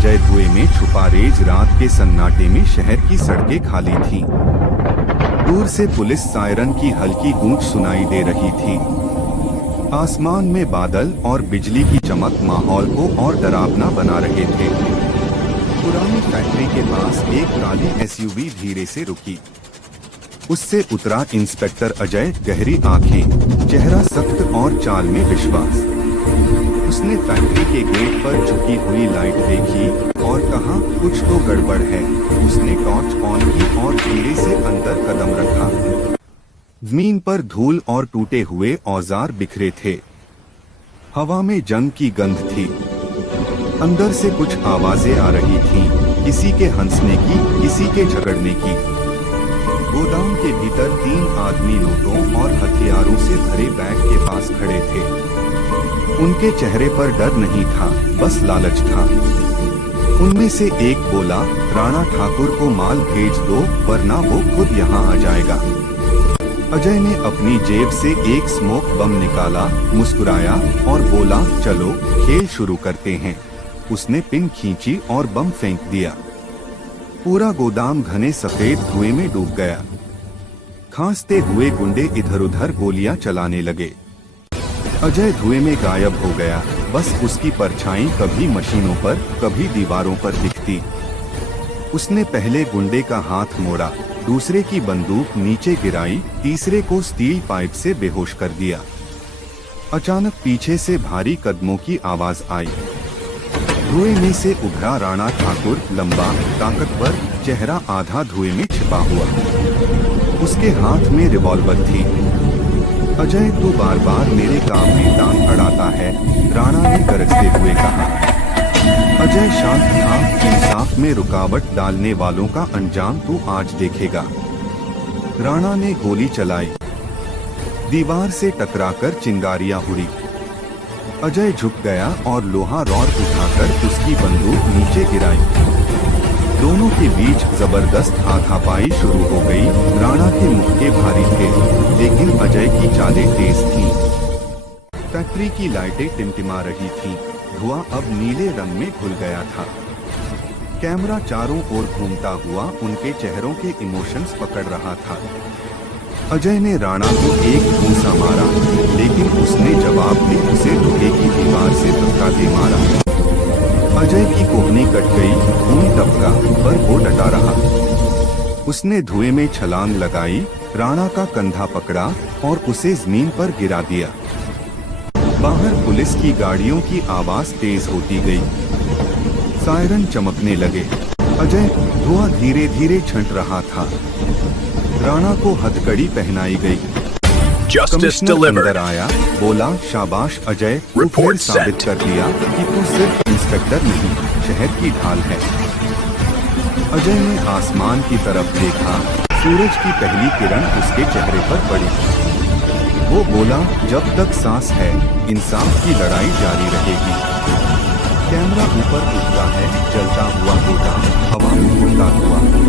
जय धुएं में छुपा रेज रात के सन्नाटे में शहर की सड़कें खाली थीं। दूर से पुलिस सायरन की हल्की गूंज सुनाई दे रही थी। आसमान में बादल और बिजली की चमक माहौल को और डरावना बना रहे थे। पुरानी फैक्ट्री के पास एक काली एसयूवी धीरे से रुकी। उससे उतरा इंस्पेक्टर अजय, गहरी आंखें, चेहरा सख्त और चाल में विश्वास। उसने फैक्ट्री के गेट पर झुकी हुई लाइट देखी और कहा, कुछ तो गड़बड़ है। उसने टॉर्च ऑन की और धीरे से अंदर कदम रखा। जमीन पर धूल और टूटे हुए औजार बिखरे थे। हवा में जंग की गंध थी। अंदर से कुछ आवाजें आ रही थीं, किसी के हंसने की, किसी के झगड़ने की। गोदाम के भीतर 3 आदमी नोटों और हथियारों से भरे बैग के पास खड़े थे। उनके चेहरे पर डर नहीं था, बस लालच था। उनमें से एक बोला, राणा ठाकुर को माल भेज दो वरना वो खुद यहाँ आ जाएगा। अजय ने अपनी जेब से एक स्मोक बम निकाला, मुस्कुराया और बोला, चलो खेल शुरू करते हैं। उसने पिन खींची और बम फेंक दिया। पूरा गोदाम घने सफेद धुएं में डूब गया। खांसते हुए गुंडे इधर उधर गोलियां चलाने लगे। अजय धुएं में गायब हो गया। बस उसकी परछाई कभी मशीनों पर, कभी दीवारों पर दिखती। उसने पहले गुंडे का हाथ मोड़ा, दूसरे की बंदूक नीचे गिराई, तीसरे को स्टील पाइप से बेहोश कर दिया। अचानक पीछे से भारी कदमों की आवाज आई। धुएं में से उभरा राणा ठाकुर, लंबा, ताकतवर, चेहरा आधा धुएं में छिपा हुआ। उसके हाथ में रिवॉल्वर थी। अजय, तू बार बार मेरे काम में टांग अड़ाता है, राणा ने गरजते हुए कहा। अजय शांत था। इंसाफ में रुकावट डालने वालों का अंजाम तू आज देखेगा। राणा ने गोली चलाई। दीवार से टकराकर चिंगारियां उड़ी। अजय झुक गया और लोहा रॉड उठाकर उसकी बंदूक नीचे गिराई। दोनों के बीच जबरदस्त हाथापाई शुरू हो गई। राणा के मुक्के भारी थे, लेकिन अजय की चालें तेज थीं। फैक्ट्री की लाइटें टिमटिमा रही थीं। धुआं अब नीले रंग में घुल गया था। कैमरा चारों ओर घूमता हुआ उनके चेहरों के इमोशंस पकड़ रहा था। अजय ने राणा को एक घूंसा मारा, लेकिन उसने जवाब में उसे लोहे की दीवार से धक्का दे मारा। अजय की कोहनी कट गई, खून टपका, पर वो डटा रहा। उसने धुएं में छलांग लगाई, राणा का कंधा पकड़ा और उसे जमीन पर गिरा दिया। बाहर पुलिस की गाड़ियों की आवाज तेज होती गई। सायरन चमकने लगे। अजय, धुआं धीरे धीरे छंट रहा था। राणा को हथकड़ी पहनाई गई। कमिश्नर अंदर आया, बोला, शाबाश अजय, तू फिर साबित कर दिया कि तू सिर्फ इंस्पेक्टर नहीं, शहर की ढाल है। अजय ने आसमान की तरफ देखा। सूरज की पहली किरण उसके चेहरे पर पड़ी। वो बोला, जब तक सांस है, इंसाफ की लड़ाई जारी रहेगी। कैमरा ऊपर उठता है, जलता हुआ गोदाम, हवा में उड़ता हुआ।